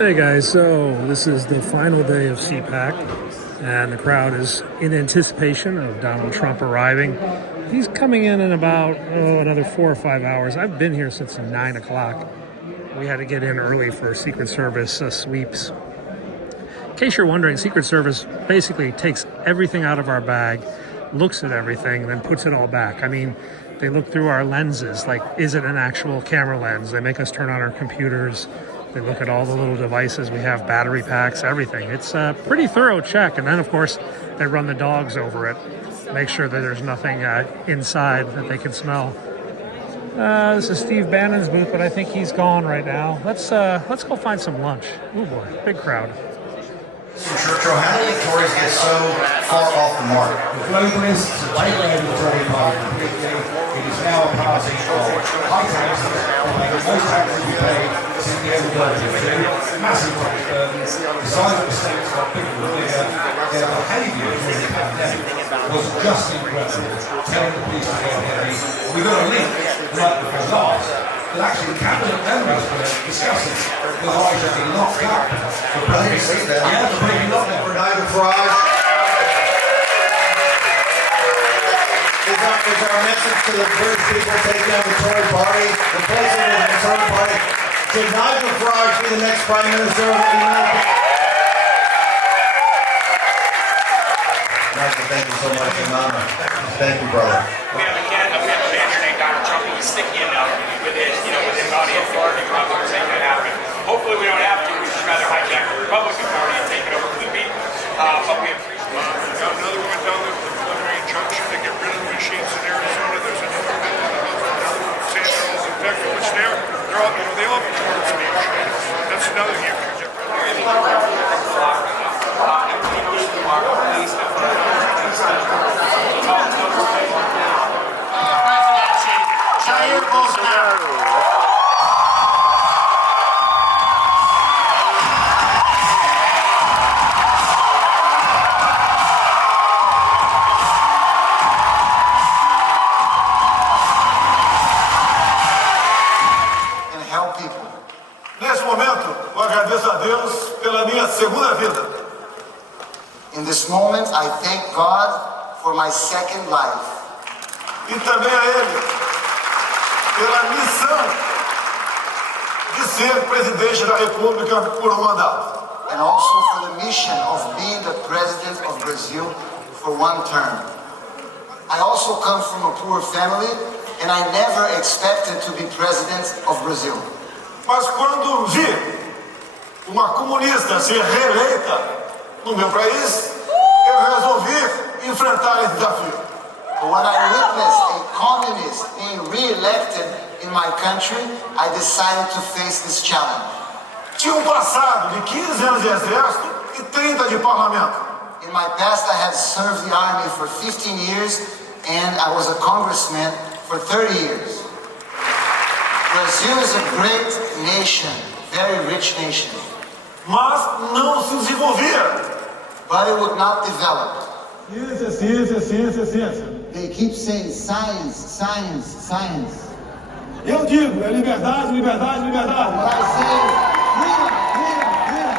Hey guys, so this is the final day of CPAC, and the crowd is in anticipation of Donald Trump arriving. He's coming in about another 4 or 5 hours. I've been here since 9 o'clock. We had to get in early for Secret Service sweeps. In case you're wondering, Secret Service basically takes everything out of our bag, looks at everything, then puts it all back. I mean, they look through our lenses, like, is it an actual camera lens? They make us turn on our computers. They look at all the little devices we have, battery packs, everything. It's a pretty thorough check. And then, of course, they run the dogs over it, make sure that there's nothing inside that they can smell. This is Steve Bannon's booth, but I think he's gone right now. Let's go find some lunch. Oh boy, big crowd. Churchill, how do the Tories get so far off the mark? The globalists are degrading the Tory party completely. It is now a party of high taxes, most taxes we pay since the end of the massive tax burdens. The size of the states got bigger and bigger. Their behaviour during the pandemic was just incredible. Telling the police to go heavy. We've got a link right before last that actually cabinet members were discussing whether I should be locked up for presidency. Yeah, for being locked up. Nigel Farage. Is our message to the British people taking on the Tory party, replacing it with the Tory party? Should Nigel Farage be the next Prime Minister of the United Kingdom? Nigel, thank you so much. An honor. Thank you, brother. We have a manager named Donald Trump. He's sticky enough with his, with his body authority. Probably will make that happen. Hopefully, we don't have to. We'd just rather hijack the Republican Party and take it over completely. But we appreciate it. Another one down the preliminary injunction to get rid of the machines in Arizona. There's another one saying they're all infected, which they're all, they all have towards me. That's another huge Jair Bolsonaro. Nesse momento, eu agradeço a Deus pela minha segunda vida. In this moment, I thank God for my second life. E também a Ele pela missão de ser presidente da República por mandato. And also for the mission of being the president of Brazil for one term. I also come from a poor family, and I never expected to be president of Brazil. Mas quando vi uma comunista ser reeleita no meu país, eu resolvi enfrentar esse desafio. But when I witnessed a communist being re-elected in my country, I decided to face this challenge. Tinha um passado de 15 anos de exército e 30 de parlamento. In my past, I had served the army for 15 years, and I was a congressman for 30 years. Brazil is a great nation, very rich nation. Mas não se desenvolvia. But it would not develop. Ciência, ciência, ciência, ciência. They keep saying science, science, science. Eu digo, é liberdade, liberdade, liberdade. But I say freedom, freedom, freedom.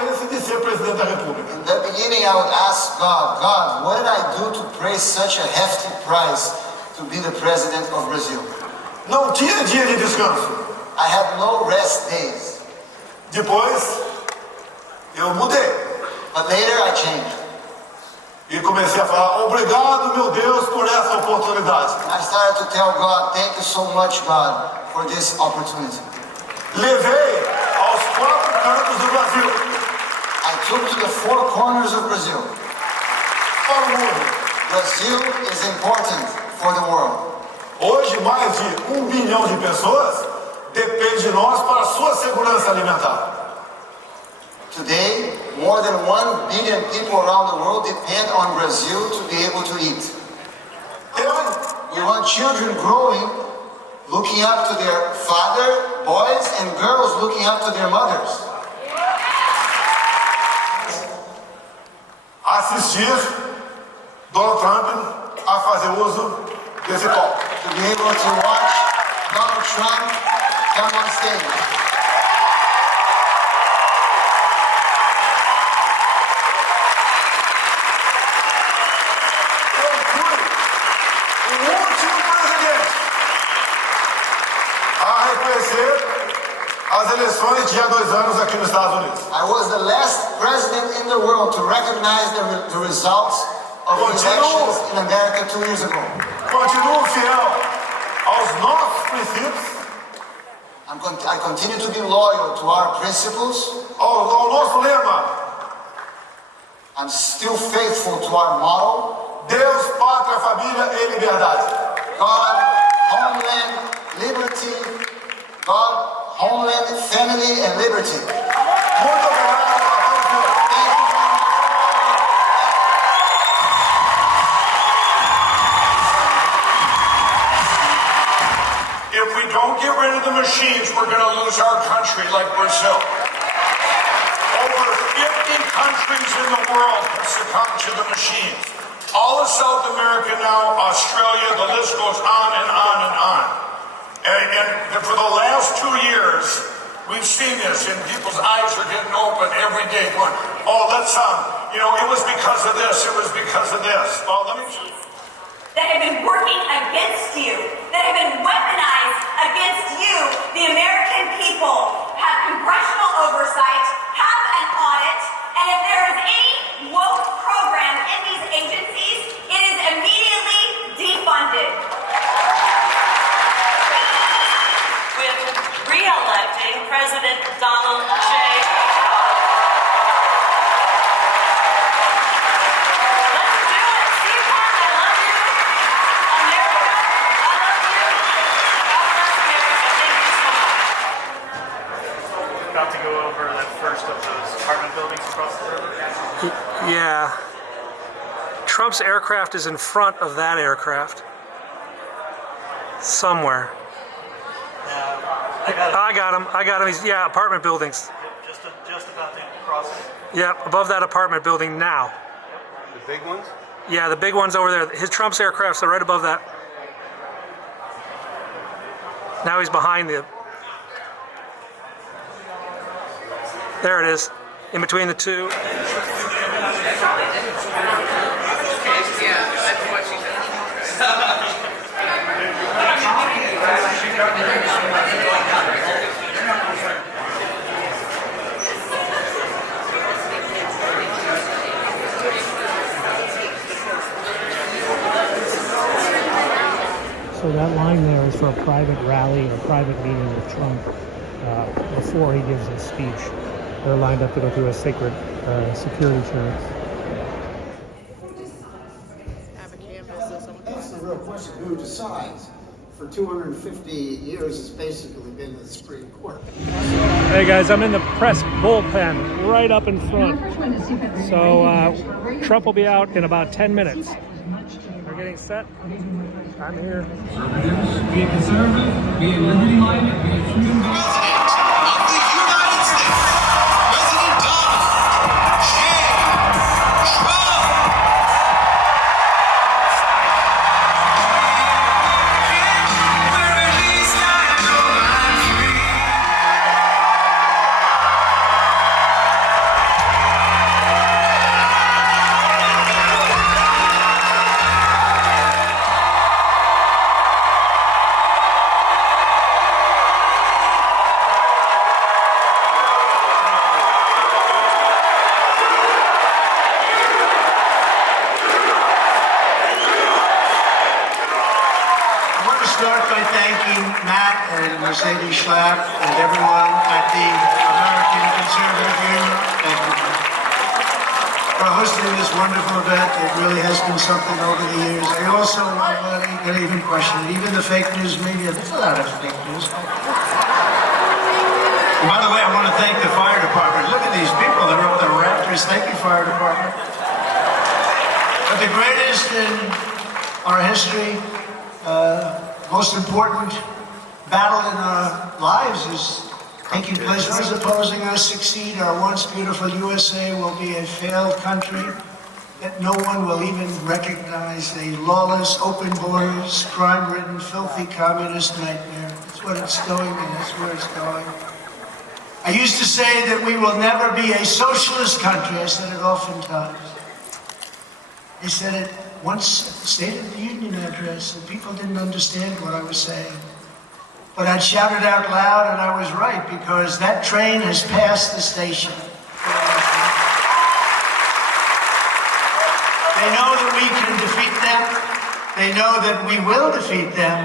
Eu decidi ser presidente da República. In the beginning, I would ask God, God, what did I do to pay such a hefty price to be the president of Brazil? Não tinha dia de descanso. I had no rest days. Depois, eu mudei. But later I changed. E comecei a falar, obrigado, meu Deus, por essa oportunidade. And I started to tell God, thank you so much, God, for this opportunity. Levei aos 4 cantos do Brasil. I took to the 4 corners of Brazil. Para o mundo. Brazil is important for the world. Hoje, mais de 1 bilhão de pessoas dependem de nós para a sua segurança alimentar. Today, more than 1 billion people around the world depend on Brazil to be able to eat. We want children growing, looking up to their father, boys and girls looking up to their mothers. Assistir Donald Trump a fazer uso desse palco. To be able to watch Donald Trump come on stage. As eleições de há 2 anos aqui nos Estados Unidos. I was the last president in the world to recognize the results of the elections in America 2 years ago. Continuo fiel aos nossos princípios. I continue to be loyal to our principles. Ao nosso lema. I'm still faithful to our motto. Deus, pátria, família e liberdade. God, homeland, liberty. God, homeland, family, and liberty. Muito obrigado a todos. If we don't get rid of the machines, we're going to lose our country like Brazil. Over 50 countries in the world have succumbed to the machines. All of South America now, Australia, the list goes on and on and on. And for the last 2 years, we've seen this, and people's eyes are getting open every day going, oh, let's, it was because of this, it was because of this. Well, let me... That have been working against you, that have been weaponized against you. The American people have congressional oversight, have an audit, and if there is any woke program in these agencies, it is immediately defunded. With re-electing President Donald J. Let's do it. CPAC, I love you. America, I love you. God bless America. Thank you so much. About to go over that first of those apartment buildings across the river. Yeah. Trump's aircraft is in front of that aircraft. Somewhere. I got him. He's, yeah, apartment buildings. Just about to cross it. Yeah, above that apartment building now. The big ones? Yeah, the big one's over there. His Trump's aircrafts are right above that. Now he's behind the... There it is. In between the two. So that line there is for a private rally or private meeting with Trump before he gives his speech. They're lined up to go through a sacred security clearance. That's the real question, who decides? For 250 years, it's basically been the Supreme Court. Hey guys, I'm in the press bullpen right up in front. So Trump will be out in about 10 minutes. They're getting set. I'm here. Conservatives, be a conservative, be a liberty-minded, be a freedom Mercedes Schlapp and everyone at the American Conservative Union. Thank you for hosting this wonderful event. It really has been something over the years. I also want to even question it. Even the fake news media, there's a lot of fake news. By the way, I want to thank the fire department. Look at these people. They're up the rafters. Thank you, fire department. But the greatest in our history, most important battle in our lives is taking place. Those opposing us succeed. Our once beautiful USA will be a failed country. that no one will even recognize a lawless, open borders, crime-ridden, filthy communist nightmare. That's what it's going, and that's where it's going. I used to say that we will never be a socialist country. I said it oftentimes. I said it once at the State of the Union address, and people didn't understand what I was saying. But I shouted out loud, and I was right, because that train has passed the station. They know that we can defeat them. They know that we will defeat them,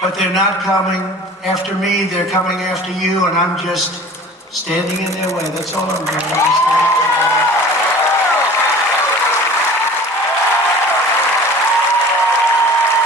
but they're not coming after me. They're coming after you, and I'm just standing in their way. That's all I'm doing.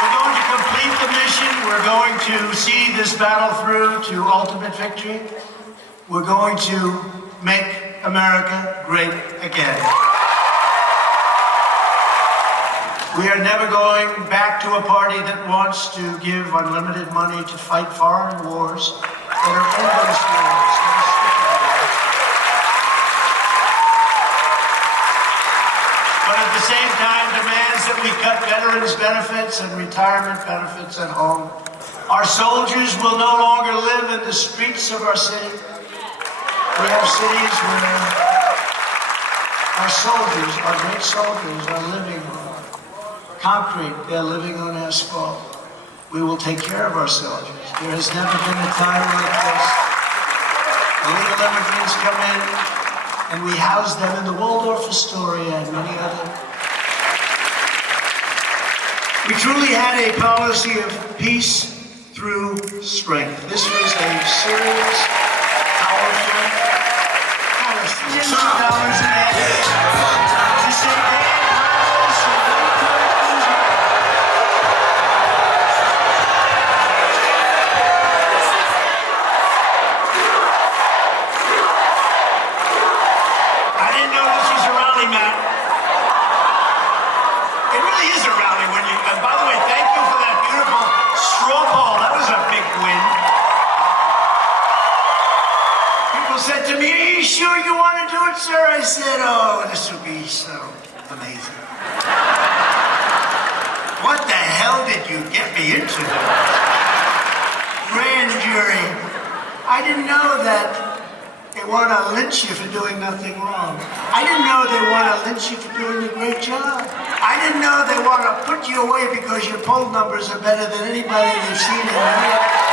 We're going to complete the mission. We're going to see this battle through to ultimate victory. We're going to make America great again. We are never going back to a party that wants to give unlimited money to fight foreign wars that are endless wars. But at the same time demands that we cut veterans' benefits and retirement benefits at home. Our soldiers will no longer live in the streets of our city. We have cities where our soldiers, our great soldiers, are living on concrete. They're living on asphalt. We will take care of our soldiers. There has never been a time like this. Illegal immigrants come in, and we house them in the Waldorf Astoria and many other. We truly had a policy of peace through strength. This was a serious, powerful policy. $1 million a day. To say, said to me, "Are you sure you want to do it, sir?" I said, "Oh, this will be so amazing." What the hell did you get me into? Grand jury. I didn't know that they want to lynch you for doing nothing wrong. I didn't know they want to lynch you for doing a great job. I didn't know they want to put you away because your poll numbers are better than anybody they've seen in America.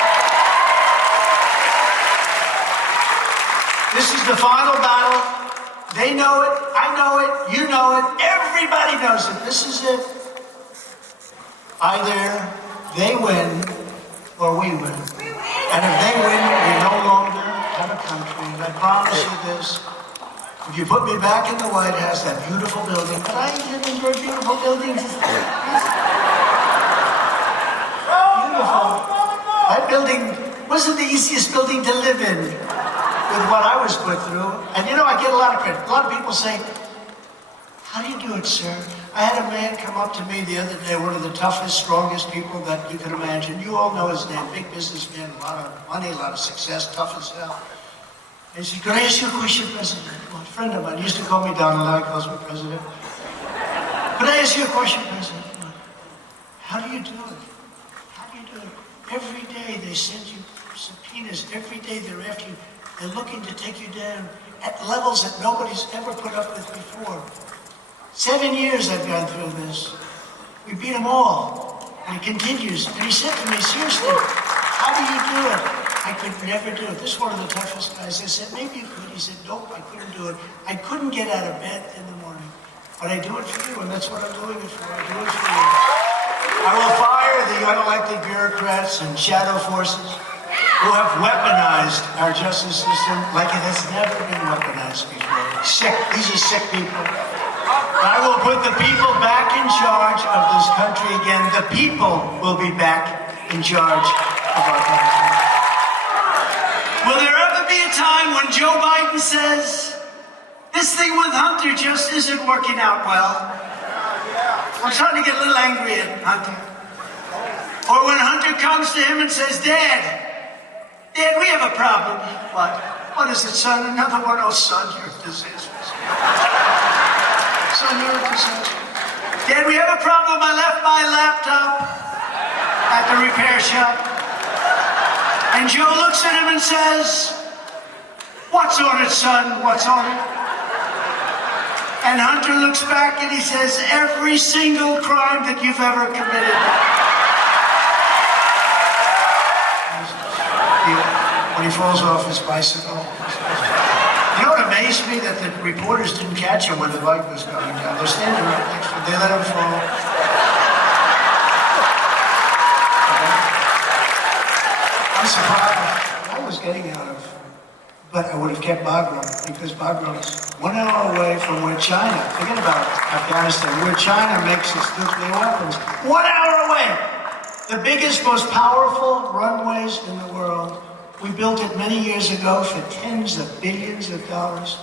This is the final battle. They know it, I know it, you know it, everybody knows it. This is it. Either they win or we win. And if they win, we no longer have a country. And I promise you this, if you put me back in the White House, that beautiful building, but I live in very beautiful buildings. Beautiful. That building wasn't the easiest building to live in. With what I was put through, and you know, I get a lot of credit. A lot of people say, "How do you do it, sir?" I had a man come up to me the other day, one of the toughest, strongest people that you can imagine. You all know his name, big businessman, a lot of money, a lot of success, tough as hell. And he said, "Could I ask you a question, President?" Well, a friend of mine used to call me Donald, now he calls me President. "Could I ask you a question, President?" "How do you do it? How do you do it? Every day they send you subpoenas. Every day they're after you. They're looking to take you down at levels that nobody's ever put up with before. 7 years I've gone through this. We beat them all. And it continues." And he said to me, "Seriously, how do you do it?" I could never do it. This is one of the toughest guys. I said, "Maybe you could." He said, "Nope, I couldn't do it. I couldn't get out of bed in the morning. But I do it for you, and that's what I'm doing it for. I do it for you. I will fire the unelected bureaucrats and shadow forces who have weaponized our justice system like it has never been weaponized before. Sick. These are sick people. I will put the people back in charge of this country again. The people will be back in charge of our country. Will there ever be a time when Joe Biden says, "This thing with Hunter just isn't working out well"? I'm starting to get a little angry at Hunter. Or when Hunter comes to him and says, Dad, we have a problem." "What? What is it, son?" "Another one." "Oh, son, you're disastrous." Son, you're a disaster. Dad, we have a problem. I left my laptop at the repair shop. And Joe looks at him and says, "What's on it, son? What's on it?" And Hunter looks back and he says, "Every single crime that you've ever committed." When he falls off his bicycle. You know what amazed me? That the reporters didn't catch him when the bike was coming down. They're standing right next to him. They let him fall. I'm surprised. I was getting out of, but I would have kept Bagram, because Bagram's 1 hour away from where China, forget about Afghanistan, where China makes its nuclear weapons. 1 hour away! The biggest, most powerful runways in the world. We built it many years ago for tens of billions of dollars.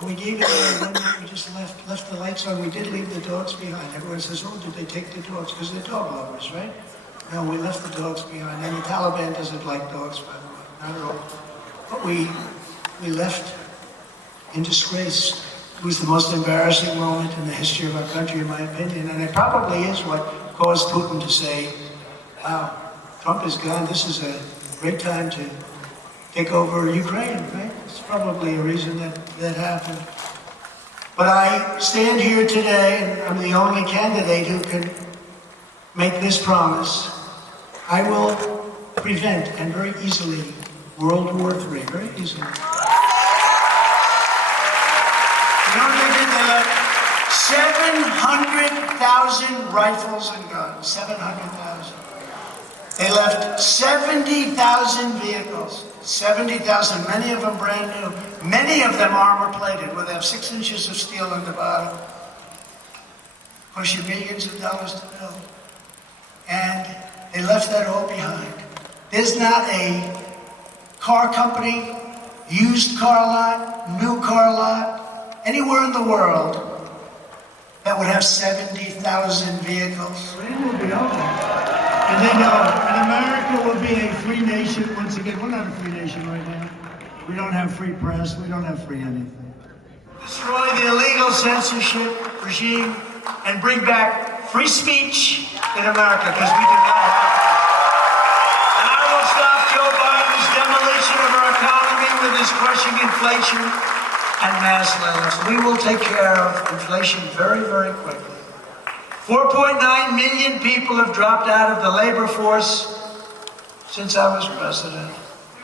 We gave it away, we just left the lights on. We did leave the dogs behind. Everyone says, "Oh, did they take the dogs?" Because they're dog lovers, right? No, we left the dogs behind. And the Taliban doesn't like dogs, by the way, not at all. But we left in disgrace. It was the most embarrassing moment in the history of our country, in my opinion. And it probably is what caused Putin to say, "Wow, Trump is gone. This is a great time to take over Ukraine," right? It's probably a reason that happened. But I stand here today, and I'm the only candidate who can make this promise. I will prevent, and very easily, World War III, very easily. You know what they did? They left 700,000 rifles and guns, 700,000. They left 70,000 vehicles, 70,000, many of them brand new, many of them armor-plated, where they have 6 inches of steel on the bottom. Cost you millions of dollars to build. And they left that all behind. There's not a car company, used car lot, new car lot, anywhere in the world that would have 70,000 vehicles. It will be over. And then America will be a free nation once again. We're not a free nation right now. We don't have free press. We don't have free anything. Destroy the illegal censorship regime and bring back free speech in America, because we do not have it. And I will stop Joe Biden's demolition of our economy with his crushing inflation and mass layoffs. We will take care of inflation very, very quickly. 4.9 million people have dropped out of the labor force since I was president.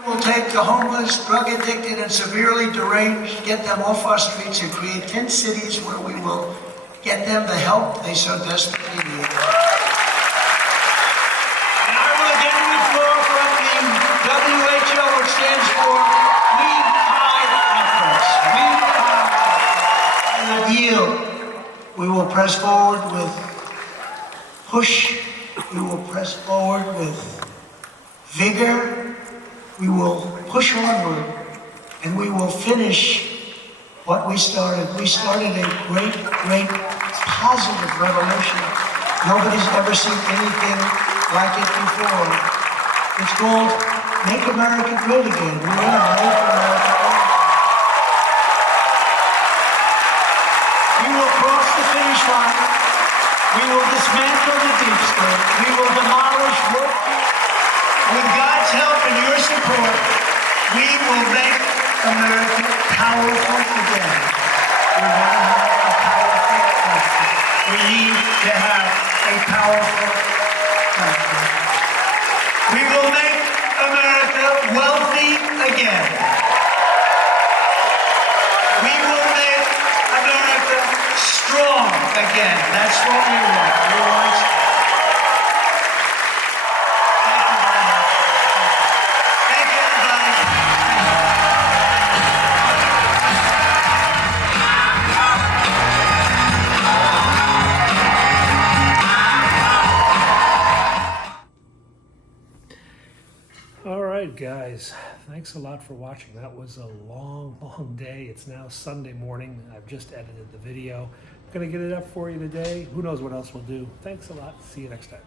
We will take the homeless, drug addicted, and severely deranged, get them off our streets, and create 10 cities where we will get them the help they so desperately need. And I will again withdraw from the WHO, which stands for We Hide Efforts. We Hide Efforts. We will yield. We will press forward with push. We will press forward with vigor. We will push onward, and we will finish what we started. We started a great, great positive revolution. Nobody's ever seen anything like it before. It's called Make America Great Again. We want to make America great again. We will cross the finish line. We will dismantle the deep state. We will demolish work. With God's help and your support, we will make America powerful again. We want to have a powerful country. We need to have a powerful country. We will make America wealthy again. We will make America strong again. That's what we want. We want strength. Guys, thanks a lot for watching. That was a long day. It's now Sunday morning. I've just edited the video. I'm gonna get it up for you today. Who knows what else we'll do. Thanks a lot. See you next time.